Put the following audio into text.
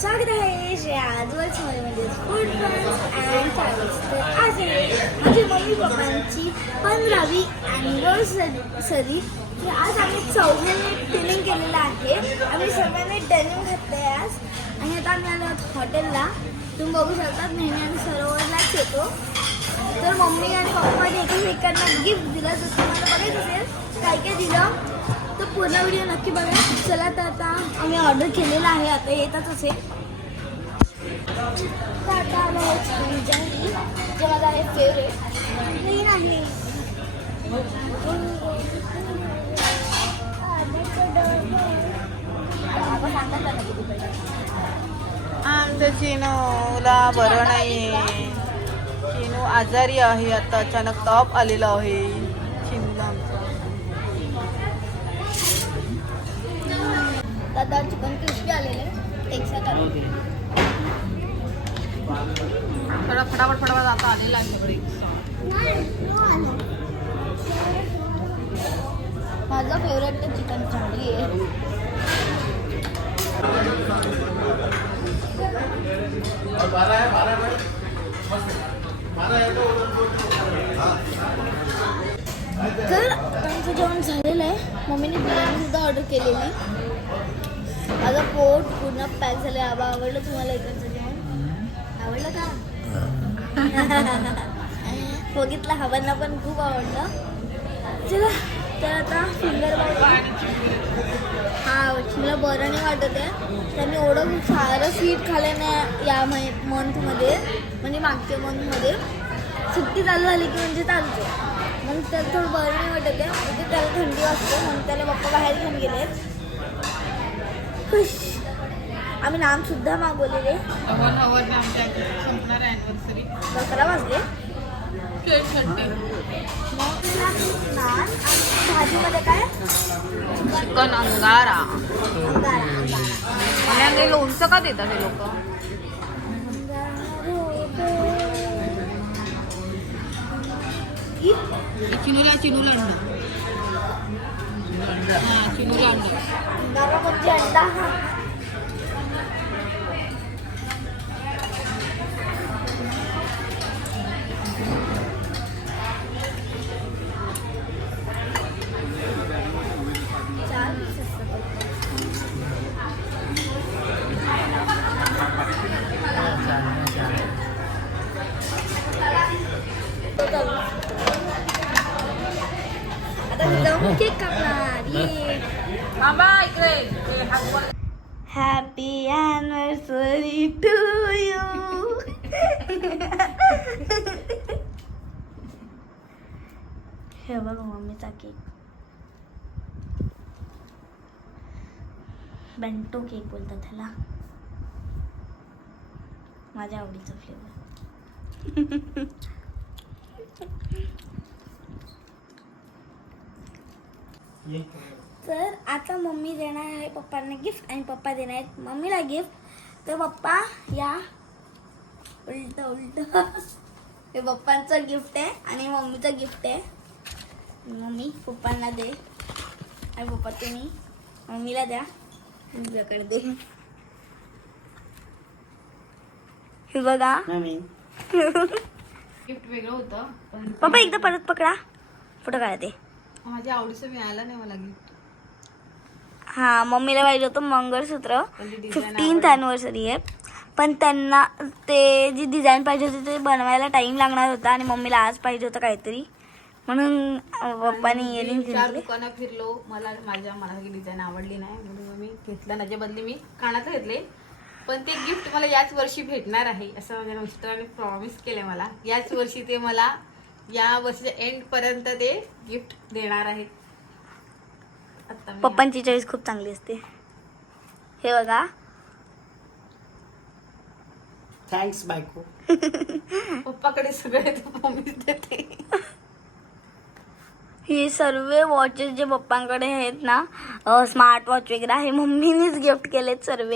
स्वागत आहे श्रेयाजवळ म्हणजे फूड अँड ट्रॅव्हल्स. तर आज आहे माझ्या मम्मी पप्पांची 15वी ॲनिव्हर्सरी. तर आज आम्ही चौघांनी ट्रेनिंग केलेलं आहे. आम्ही सर्वांनी डेनिम घातलं आहे आज. आणि आता आम्ही आलो आहोत हॉटेलला. तुम्ही बघू शकता नेहमी आम्ही सरोवरलाच येतो. तर मम्मी आणि पप्पाने एकमेकांना गिफ्ट दिलं. जर तुम्हाला बघायचं असेल काय काय दिलं तर पूर्ण व्हिडिओ नक्की बघा. चला तर आता आम्ही ऑर्डर केलेला आहे, आता येताच असेल. तर आता आलो आहे जे माझा आहे फेवरेट ग्रीन आहे. आमच्या चिनूला बरं नाही आहे. चिनू आजारी आहे. आता अचानक ताप आलेला आहे चिनूला आमचा. दादा चिकन क्रिस्पी आलेले एक साथ आले. फटाफट आता आलेला आहे सगळे. माझा फेवरेट तर चिकन चांगली आहे. तर आमचं जेवण झालेलं आहे. मम्मीने बिर्याणी सुद्धा ऑर्डर केलेली. माझं पोट पूर्ण पॅक झालं. आबा आवडलं तुम्हाला इकडचं जेवण? आवडलं का? बघितलं हवांना पण खूप आवडलं. चला तर आता फिंगर मला बरं नाही वाटत आहे. त्यांनी एवढं सारं स्वीट खाल्लं नाही या मंथमध्ये, म्हणजे मागच्या मंथमध्ये. सुट्टी चालू झाली की म्हणजे चालतो. मग त्याला थोडं बरं नाही वाटत आहे. म्हणजे त्याला थंडी वाजते म्हणून त्याला पप्पा बाहेर घेऊन गेले. खुश. आम्ही नाम सुद्धा मागवलेले. 11 वाजले. नान भाजीमध्ये काय चिकन अंगारा. आणि लोणचं का देतात हे लोक? चिनूला अंगारा म्हणजे अंडा. केक कापणार. Happy anniversary to you. हे बघ मम्मीचा केक. बेंटो केक बोलतात त्याला. माझ्या आवडीचा फ्लेवर. तर आता मम्मी देणार आहे पप्पांना गिफ्ट आणि पप्पा देणार आहेत मम्मीला गिफ्ट. तर पप्पा या उलट हे पप्पांचं गिफ्ट आहे आणि मम्मीचं गिफ्ट आहे. मम्मी पप्पांना दे आणि पप्पा तुम्ही मम्मीला द्या. तुमच्याकडे दे. हे बघा गिफ्ट वेगळं होतं. पप्पा एकदा परत पकडा. फोटो काढा. ते माझ्या आवडीचं मिळालं नाही मला गिफ्ट. हा मम्मीला पाहिजे होतं मंगळसूत्र. 15th ॲनिव्हर्सरी आहे. पण त्यांना ते जी डिझाईन पाहिजे होती ते बनवायला टाइम लागणार होता आणि मम्मीला आज पाहिजे होतं काहीतरी, म्हणून पप्पानी इयरिंग चार दुकानं फिरलो. माझ्या मनाची डिझाईन आवडली नाही म्हणून मी घेतलं. त्याच्या बदली मी कानात घेतले. पण ते गिफ्ट मला याच वर्षी भेटणार आहे असं माझ्या मिस्टरांनी प्रॉमिस केलं मला. याच वर्षी ते मला या वर्षीच्या एंड पर्यंत ते गिफ्ट देणार आहेत. पप्पांची चॉईस खूप चांगली असते. हे बघा. थँक्स बायको. पप्पाकडे सगळे प्रॉमिस देते. हे सर्व वॉचेस जे पप्पांकडे आहेत ना, स्मार्ट वॉच वगैरे आहे, मम्मीनेच गिफ्ट केलेत सर्व.